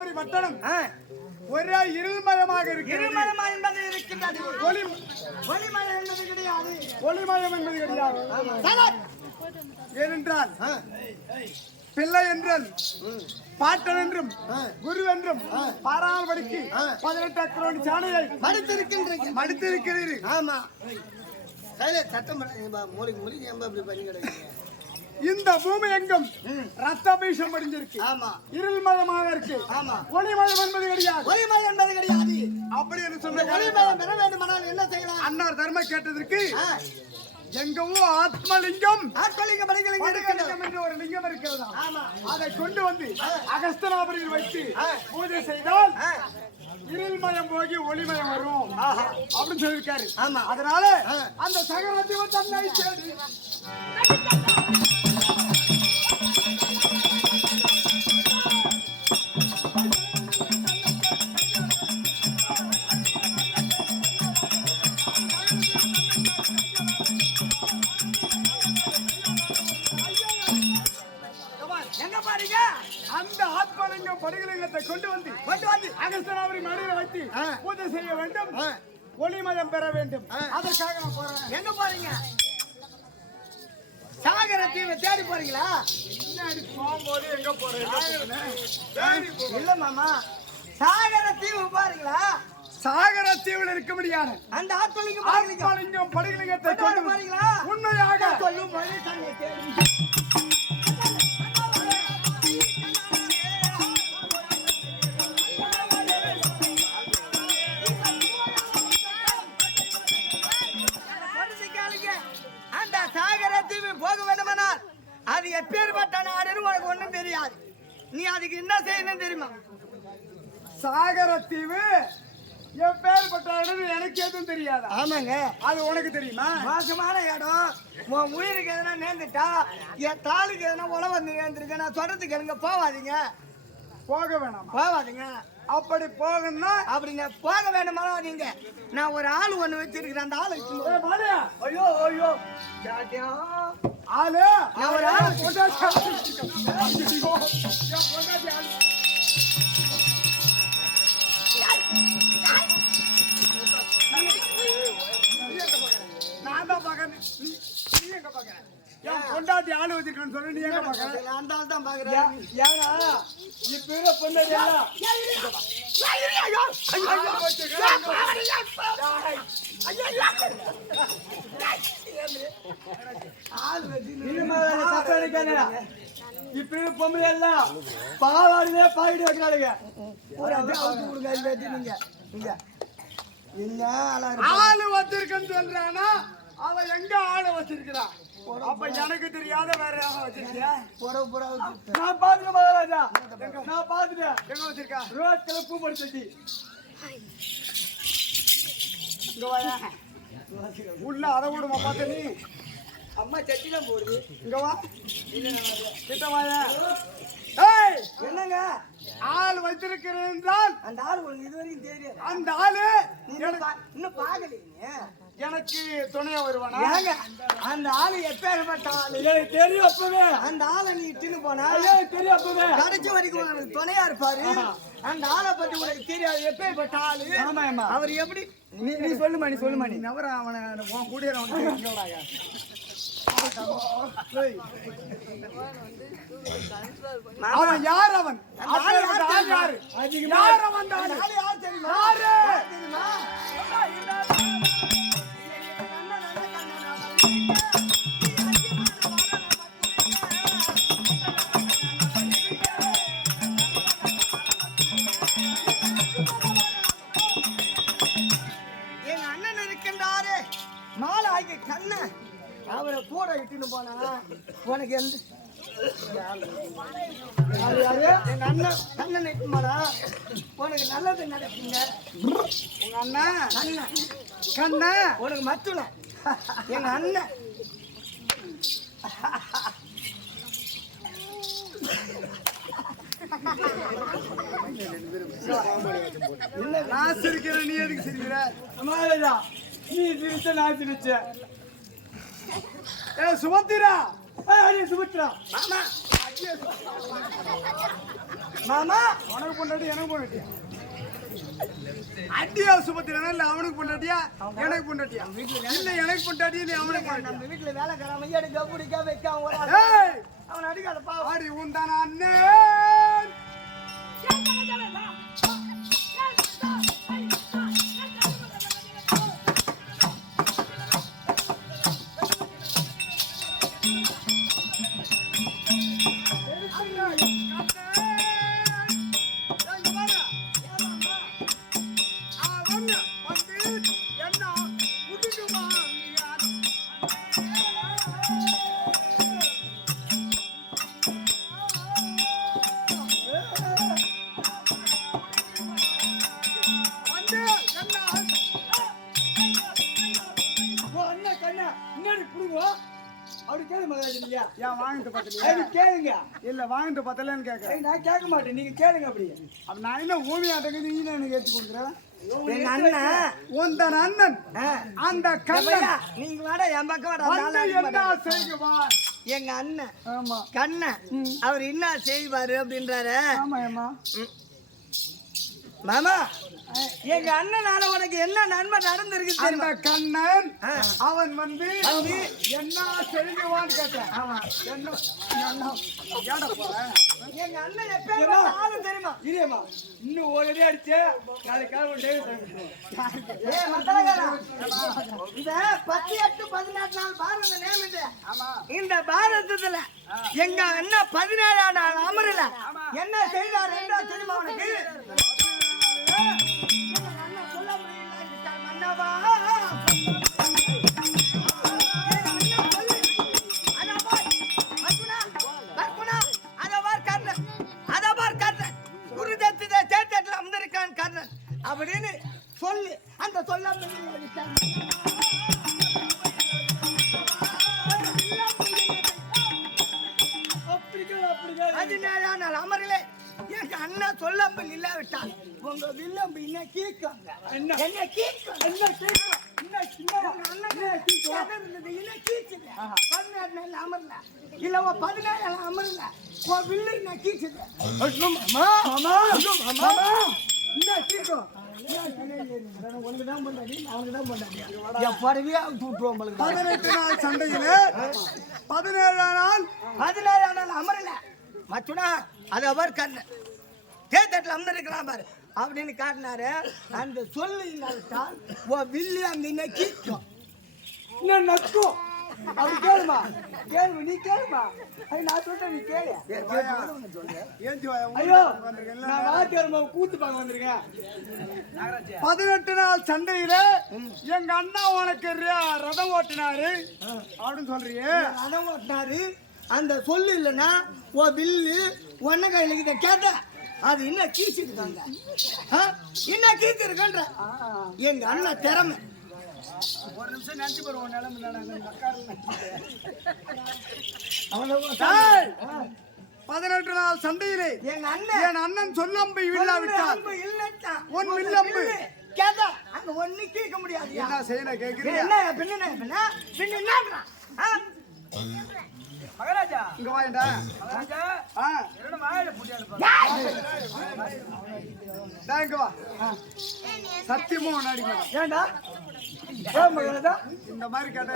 ஒரு பட்டணம் ஒரே இருள்மயமாக இருக்கிறது. இருமலமா என்பது இருக்கின்றது. ஒளி ஒளிமலை என்பது கிடையாது. ஒளிமயம் என்பது கிடையாது. ஏனென்றால் பிள்ளை என்றும் பாட்டன் என்றும். குரு என்றும் பாராமடிக்கு ஆ. பதினெட்டு அக்கரோடி சாலையை மடுத்திருக்கின்றீங்க மடித்திருக்கிறீர்கள். ஆமா. பண்ண மூலிகை மூலிகை ஏன்பா இப்படி பண்ணி கிடக்குறீங்க இந்த பூமி எங்கும் ம். ரத்தாபிஷம் படிஞ்சிருக்கு ஆமா இருள்மயமாக இருக்கு. ஆமா. ஒளிமயம் என்பது கிடையாது. ஒளிமலை என்பது கிடையாது. அப்படி என்று சொன்ன ஒளிமலை பெற வேண்டுமானால் என்ன செய்யலாம்? அன்னார் தர்ம கேட்டதற்கு ஆ, எங்கவோ ஆத்மலிங்கம் ஆட்கொள்ளிங்க படிக்கலிங்க இருக்கின்றது படலிங்கம் என்று ஒரு லிங்கம் இருக்கிறதா? ஆமா. அதை கொண்டு வந்து அகஸ்தனாபுரியில் வைத்து ஆ. பூஜை செய்தால் ஆ, இருள்மயம் போகி ஒளிமயம் வரும். ஆஹா. அப்படின்னு சொல்லியிருக்காரு. ஆமா. அதனால ஆ. அந்த சகரத்தையும் தன்னை ஆத்மலிங்கம் படுகலிங்கத்தை கொண்டு வந்து கொண்டு வந்து அகஸ்தனாபுரி மடியில வைத்து. பூஜை செய்ய வேண்டும். ஒளிமயம் பெற வேண்டும். அதற்காக நான் போறேன். எங்க போறீங்க? சாகர தீவை தேடி போறீங்களா? பின்னாடி போகும்போது எங்க போறேன் தேடி போ- இல்ல மாமா. சாகர தீவு பாருங்களா சாகர தீவில் இருக்க முடியாது. அந்த பாருங்க ஆத்மலிங்கம் படுகலிங்கத்தை பாருங்களா உண்மையாக. சொல்லும் என் தாளுக்கு எதனா உழவு வந்து நேர்ந்துருக்கு நான் சொல்றதுக்கு எனக்கு போவாதீங்க போக வேணாம்? போவாதீங்க அப்படி போகணும்னா? அப்படிங்க போக வேணுமானா நீங்க நான் ஒரு ஆள் ஒண்ணு வச்சிருக்கிறேன் அந்த ஆளை ஐயோ ஐயோ. ஆளு! நான் ஒரு ஆளு. நான் தான் பார்க்கறேன். நீ எங்க பார்க்கற? என் பொண்டாட்டி ஆளு வச்சிருக்கேன்னு சொல்லி நீ எங்க பார்க்கற? அந்த ஆள் தான் பாக்குறேன் ஏன்னா இப்ப இருக்கிற பொண்டாட்டி இப்ப இருக்கிற பொம்பளை எல்லாம் பாவாடிலே பாடிட்டு வைக்கிறாளுங்க ஒரு அப்படியே அவுத்து விடுங்க இது நீங்க நீங்க இருக்கு? ஆளு வச்சிருக்கேன்னு சொல்றானா அவன் எங்க ஆளு வச்சிருக்கிறான் அப்ப எனக்கு தெரியாத வேற. நான் பாத்துக்க மகாராஜா. நான் பாத்துட்டேன் எங்க வச்சிருக்கா? பூ உள்ள அதை விடுமா பார்த்த நீ? அம்மா சட்டிலாம் போடுது. இங்க வா. கிட்ட வாயா. ஏய் என்னங்க? ஆள் வைத்திருக்கிறேன் என்றால் அந்த ஆள் உங்களுக்கு இது வரைக்கும் தெரியாது. அந்த ஆளு இன்னும் பாக்கலீங்க எனக்கு துணையா வருவானா? ஏங்க அந்த ஆளு எப்பேற்பட்ட ஆளு? எனக்கு தெரியும் அப்பவே. அந்த ஆளை நீ தின்னு போனா? எனக்கு தெரியும் அப்பவே. கடைசி வரைக்கும் உனக்கு துணையா இருப்பாரு. அந்த ஆளை பத்தி உனக்கு தெரியாது. எப்பேற்பட்ட ஆளு? ஆமா. அவர் எப்படி? நீ நீ சொல்லுமா நீ சொல்லுமா நீ. நவர அவனை உன் கூடிய அவனுக்கு அவன் யார் அவன்? யார் யாரு யார் தெரியுமா? கூட போனா உனக்கு எந்த எங்க அண்ணன் கண்ணன் இட்டுன்னு உனக்கு நல்லது நடக்குங்க. உங்க அண்ணன் அண்ணன் கண்ணா உனக்கு மத்துன எங்க அண்ணன். நான் சிரிக்கிறேன் நீ எதுக்கு சிரிக்கிற? மகாராஜா நீ சிரிச்ச நான் சிரிச்சேன். ஏ ஏய், அடி சுமித்ரா மாமா. மாமா உனக்கு பொண்டாட்டி எனக்கு பொண்டாட்டியா? அடியா சுபத்திரனா இல்ல அவனுக்கு பொண்டாட்டியா? எனக்கு பொண்டாட்டியா? இல்ல எனக்கு பொண்டாட்டி நீ அவனுக்கு பொண்டாட்டியா? நம்ம வீட்டுல வேலைக்காரன் மையாடு கபடிக்கா வைக்க அவன் அடிக்காத பா ஆடி உண்டான அண்ணன் ஏன் வாங்கிட்டு கேளுங்க. இல்ல வாங்கிட்டு பத்தலன்னு கேட்க ஏய், நான் கேட்க மாட்டேன். நீங்க கேளுங்க அப்படி. அப்ப நான் என்ன ஊமியாட்டக்கு நீ எனக்கு ஏத்து கொடுக்குறேன். அந்த கண்ணன். நீங்க வாடா என் பக்கம் எங்க அண்ணன். கண்ணன். அவர் என்ன செய்வாரு அப்படின்றாரு? மாமா எங்க அண்ணனால உனக்கு என்ன நன்மை நடந்திருக்கு அந்த தெரியுமா? கண்ணன். அவன் வந்து என்ன செய்வான்னு கேட்டேன். என்ன எங்க அண்ணன் எப்ப ஆளு தெரியுமா? இரியம்மா இன்னும் ஒரு அடி அடிச்சு இந்த பத்து எட்டு பதினெட்டு நாள் பாரத ஆமா. இந்த பாரதத்துல எங்க அண்ணன் பதினேழாம் நாள் அமரல. என்ன செய்தார் தெரியுமா உனக்கு? பதினேழு நாள் அமரல. இல்ல உன் பதினேழு நாள் அமரல. உன் வில்லு என்ன கீச்சுது என்ன கேக்கும் பதினெட்டு நாள் சண்டையில பதினேழாம் நாள் பதினேழாம் நாள் அமரல. மச்சுனா அது அவர் கண்ணு. தேத்தட்டில் அமர்ந்திருக்கிறான் பாரு. அப்படின்னு காட்டினாரு. அந்த சொல்லு இல்லாவிட்டால் உன் வில்லு அங்க என்ன கீக்கும் என்ன நக்கும் அப்படி கேளுமா. கேளு நீ கேளுமா. அது நான் சொல்றேன் நீ கேளு. ஐயோ வந்திருக்கேன். நான் வாத்தியாரமா கூத்து பார்க்க வந்திருக்கேன். பதினெட்டு நாள் சண்டையில எங்க அண்ணா உனக்கு ரதம் ஓட்டினாரு. அப்படின்னு சொல்றியே. ரதம் ஓட்டினாரு. அந்த சொல்லு இல்லைன்னா உன் வில்லு ஒன்ன கையில கிட்ட கேட்ட அது இன்னும் கீச்சு இருக்காங்க இன்னும் கீச்சு இருக்குன்ற எங்க அண்ணன் திறமை. ஒரு நிமிஷம் நினைச்சு பாரு உன் நிலைமை டேய், பதினெட்டு நாள் சண்டையிலே எங்க அண்ணன். என் அண்ணன் சொல்லம்பை இல்லைன்ட்டான். உன் வில்லம்பு. கேட்டா அங்க ஒண்ணு கேட்க முடியாது. என்ன செய்யணும் கேக்குறியா? என்ன பின்ன என்ன பின்ன? பின்ன? மகாராஜா. இங்க வாயண்டா மகாராஜா ஆ. என்னோட வாயில புடியாது இங்க வா. சத்தியமும் உன்னை அடிக்க மாட்டேன் ஏண்டா? இந்த மாதிரி கேட்டா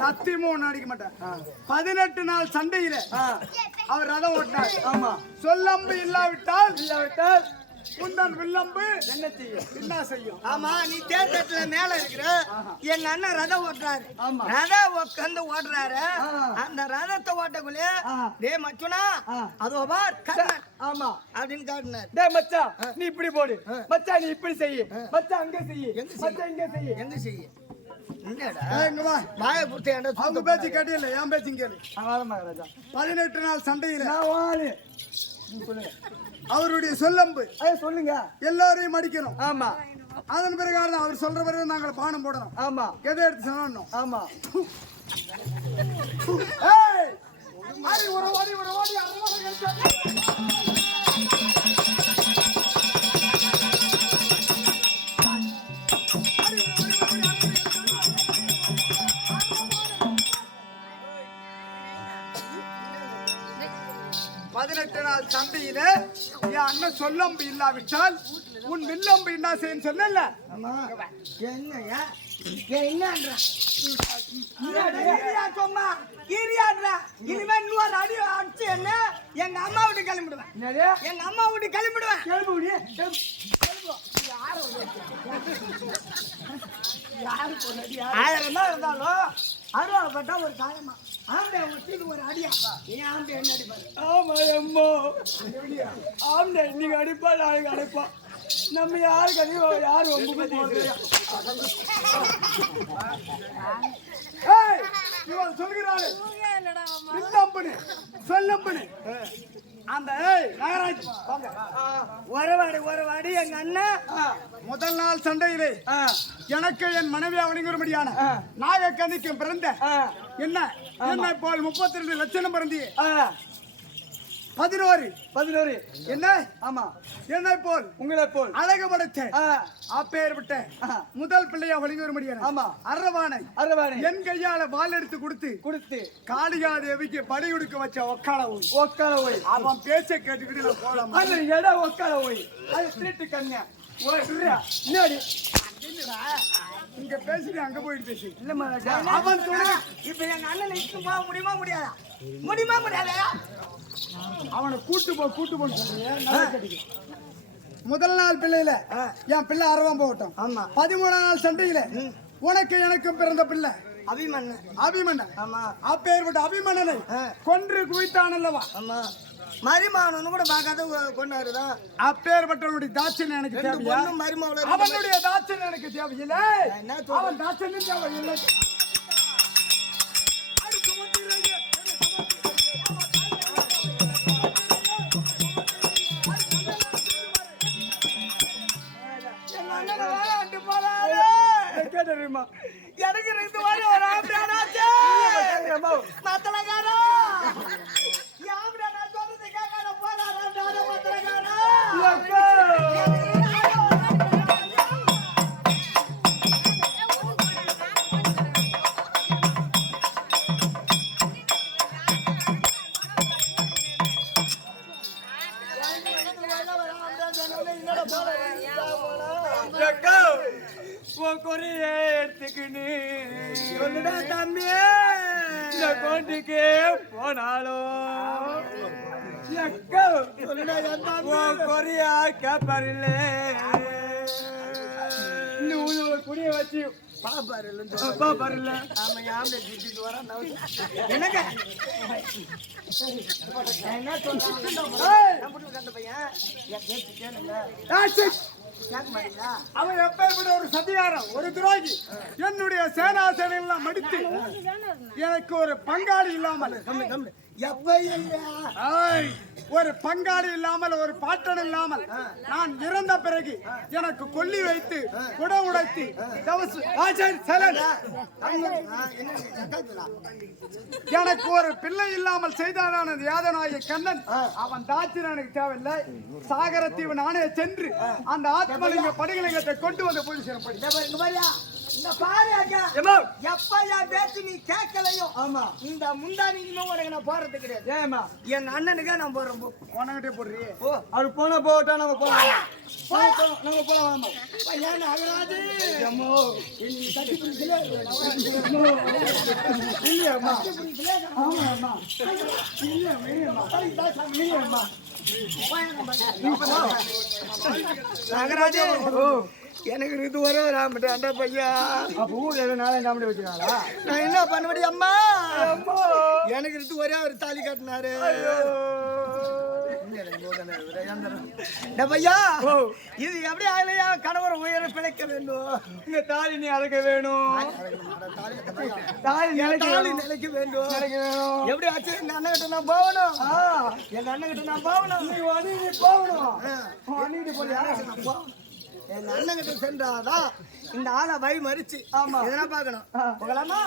சத்தியமும் ஒண்ணு அடிக்க மாட்டேன். பதினெட்டு நாள் சண்டையில அவர் ரதம் ஓட்டினார். ஆமா. சொல்லம்பு இல்லாவிட்டால் இல்லாவிட்டால் உந்தன் வில்லம்பு. என்ன செய்யும்? என்ன செய்யும்? ஆமா நீ தேர்தட்டுல மேல இருக்கிற எங்க அண்ணன் ரதம் ஓட்டுறாரு. ரதம் உட்காந்து ஓட்டுறாரு. ஆ. அந்த ரதத்தை ஓட்டக்குள்ள. டேய் மச்சுனா. அதோ பார் கண்ணன் ஆமா. அப்படின்னு காட்டினார். டேய் மச்சான் நீ இப்படி போடு. ஆ. மச்சான் நீ இப்படி செய் மச்சான் அங்க செய் எங்க செய்? மச்சான் இங்க செய் எங்க செய்ய? அவங்க பேச்சு கேட்டில்ல என் பேச்சும் கேளு. பதினெட்டு நாள் சண்டையில. அவருடைய சொல்லம்பு. சொல்லுங்க. எல்லாரையும் அடிக்கணும் ஆமா. அதன் பிறகு அவர் சொல்ற பிறகு நாங்கள் பானம் போடணும். ஆமா. எதை எடுத்து சொல்லணும்? ஆமா. ஓடி ஒரு ஓடி. நாள் சண்டையிலே என் அண்ணன் சொல்லம்பு இல்லாவிட்டால் உன் வில்லம்பு என்ன செய்யும் சொன்னல கீரியான்றா இனிமே இன்னொரு அடி அடிச்சு என்ன எங்க அம்மா வீட்டு கிளம்பிடுவேன். என்னது? எங்க அம்மா வீட்டு கிளம்பிடுவேன். கேள்வி முடி ஆயிரம் தான் இருந்தாலும் அருவாள் பட்டா ஒரு காயமா ஆம்பளை ஒட்டிக்கு ஒரு அடியா? ஏன் ஆம்பளை என்ன அடிப்பாரு ஆமா அம்மா. ஆம்டா இன்னைக்கு அடிப்பா நாளைக்கு அடிப்பா நம்ம யாரு உங்களுக்கு போகுது ஏய், இவன் சொல்கிறாரு வில்லம்புனு சொல்லம்புனு அந்த ஏய் நாகராஜ். ஒரவாடி ஒரவாடி எங்க அண்ணன். முதல் நாள் சண்டையிலே எனக்கு என் மனைவி அவனிங்கும்படியான நாகக்கண்ணிக்கு பிறந்த என்ன? என்னை போல் முப்பத்தி ரெண்டு லட்சம் பிறந்தி பதினோரு. பதினோரு. என்ன? ஆமா. என்னை போல் உங்களை போல். அழகு படைத்த ஆ, அப்பேர் விட்ட ஆ. முதல் பிள்ளையா வழிங்கும்படியான ஆமா. அரவானை அரவாணி என் கையால வாள் எடுத்து கொடுத்து கொடுத்து. காளிகா தேவிக்கு படி கொடுக்க வச்ச ஒக்கால ஊய் ஒக்கால போய் அவன் பேச்ச கேட்டுக்கிட்டு போலாம் அந்த இடம் ஒக்கால போய் அது திருட்டு கண்ணா ஓய் முன்னாடி இங்க பேசிட்டு அங்க போயிட்டு பேசு. இல்லம்மா அவன் துணை இப்ப எங்க அண்ணன் இட்டு போக முடியுமா முடியாதா? முடியுமா முடியாதா? அவனை கூட்டு போ கூட்டு போன்னு கேட்டுக்க. முதல் நாள் பிள்ளையில என் பிள்ளை அறவான் போகட்டும். ஆமா. பதிமூணாம் நாள் சண்டையில உனக்கு எனக்கும் பிறந்த பிள்ளை. அபிமன்னன் அபிமன்னன் ஆமா. அப்பேற்பட்ட அபிமன்னனை கொன்று குவித்தான் அல்லவா ஆமா. மரிமானன்னு கூட பார்க்காத கொண்டாருதான் அப்பேற்பட்டவனுடைய தாட்சன் எனக்கு தேவையா? அவனுடைய தாட்சன் எனக்கு தேவையில்லை? அவன் தாட்சன் தேவையில்லை. உன் குறிய எடுத்துக்கின்னு சொல்லுடா தம்பி? இந்த கோண்டிக்கு போனாலும் உன் கொரியா கேப்பாரில்ல இன்னும் குடிய வச்சு பாப்பாரு பாப்பாரில்ல ஆமா யாம்பியா திட்டிட்டு வர என்னங்க என்ன சொல்றேன் நம்ம கண்ட பையன் அவன் எப்பேற்பட்ட ஒரு சதிகாரம் ஒரு துரோகி என்னுடைய சேனா எல்லாம் மடித்து எனக்கு ஒரு பங்காளி இல்லாமல். ஒரு பங்காளி இல்லாமல் ஒரு பாட்டன் இல்லாமல் நான் இறந்த பிறகு எனக்கு கொல்லி வைத்து குட உடைத்து. எனக்கு ஒரு பிள்ளை இல்லாமல் செய்தானான யாதனாய கண்ணன். அவன் தாச்சின் எனக்கு தேவையில்லை. சாகரத்தீவு நானே சென்று அந்த ஆத்மலிங்க படிகளிங்கத்தை கொண்டு வந்து போய் சேரப்படி இந்த பாரு, இங்க பாரியா இந்த பாரு ஐயா ஏம்மா எப்ப என் பேச்சு நீ கேட்கலையோ? ஆமா. இந்த முந்தானி இனிமே உனக்கு நான் போறது கிடையாது. ஏமா என் அண்ணனுக்கே நான் போறேன் போ. உனக்கிட்டே போடுறியே? ஓ அவர் போனா போட்டா நம்ம போலாம். நம்ம போலாம், வாமா பையன் நாகராஜு அம்மோ. தட்டி பிடிக்கல இல்லையாம்மா. ஆமாம்மா. இல்லையாம்மா. நாகராஜு எனக்கு இது வர ராமட்டாண்டா பையா. அப்ப ஊர்ல எதுவும் நாளை காமெடி வச்சுக்காங்களா நான் என்ன பண்ண முடியும் அம்மா? எனக்கு இது ஒரே ஒரு தாலி கட்டினாரு. பையா இது எப்படி ஆகலையா? கணவர் உயர பிழைக்க வேண்டும். இந்த தாலி நீ அழைக்க வேணும். தாலி தாலி. நிலைக்க வேண்டும். எப்படி ஆச்சு? எங்க அண்ணன் கிட்ட நான் போகணும். எங்க அண்ணன் கிட்ட நான் போகணும். நீ வணிகி போகணும். போறியா? எங்க அண்ணன் கிட்ட சென்றாதான் இந்த ஆளை வழி மறிச்சு ஆமா. இதெல்லாம் பார்க்கணும். போகலாமா?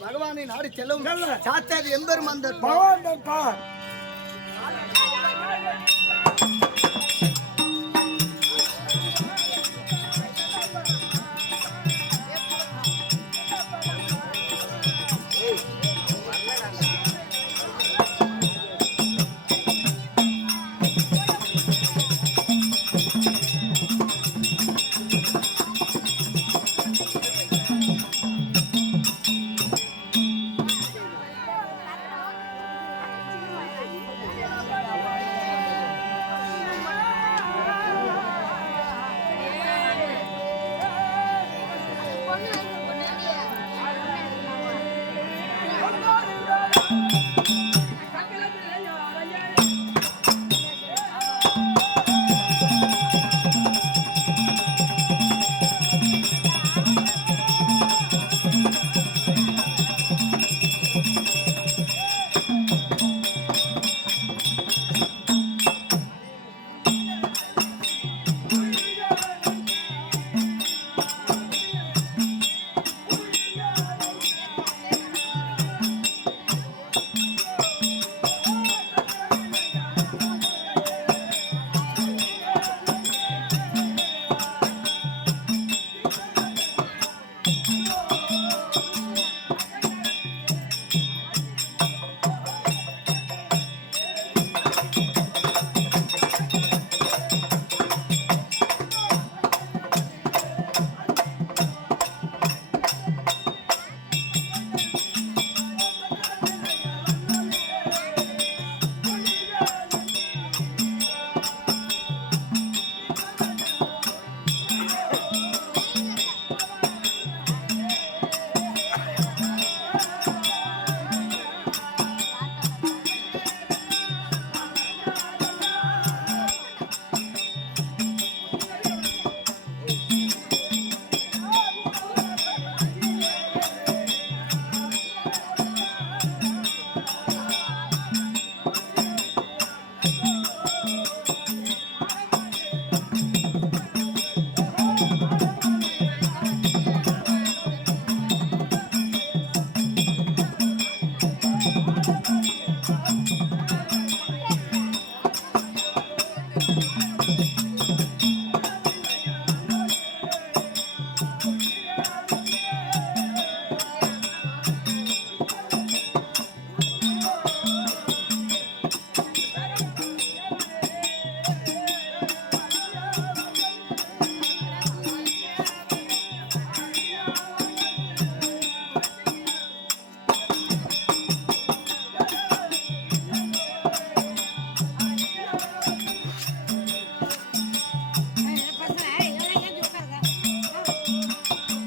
பகவானை நாடு செல்லும் சாத்தாரி எம்பெருமந்தர் பகவான்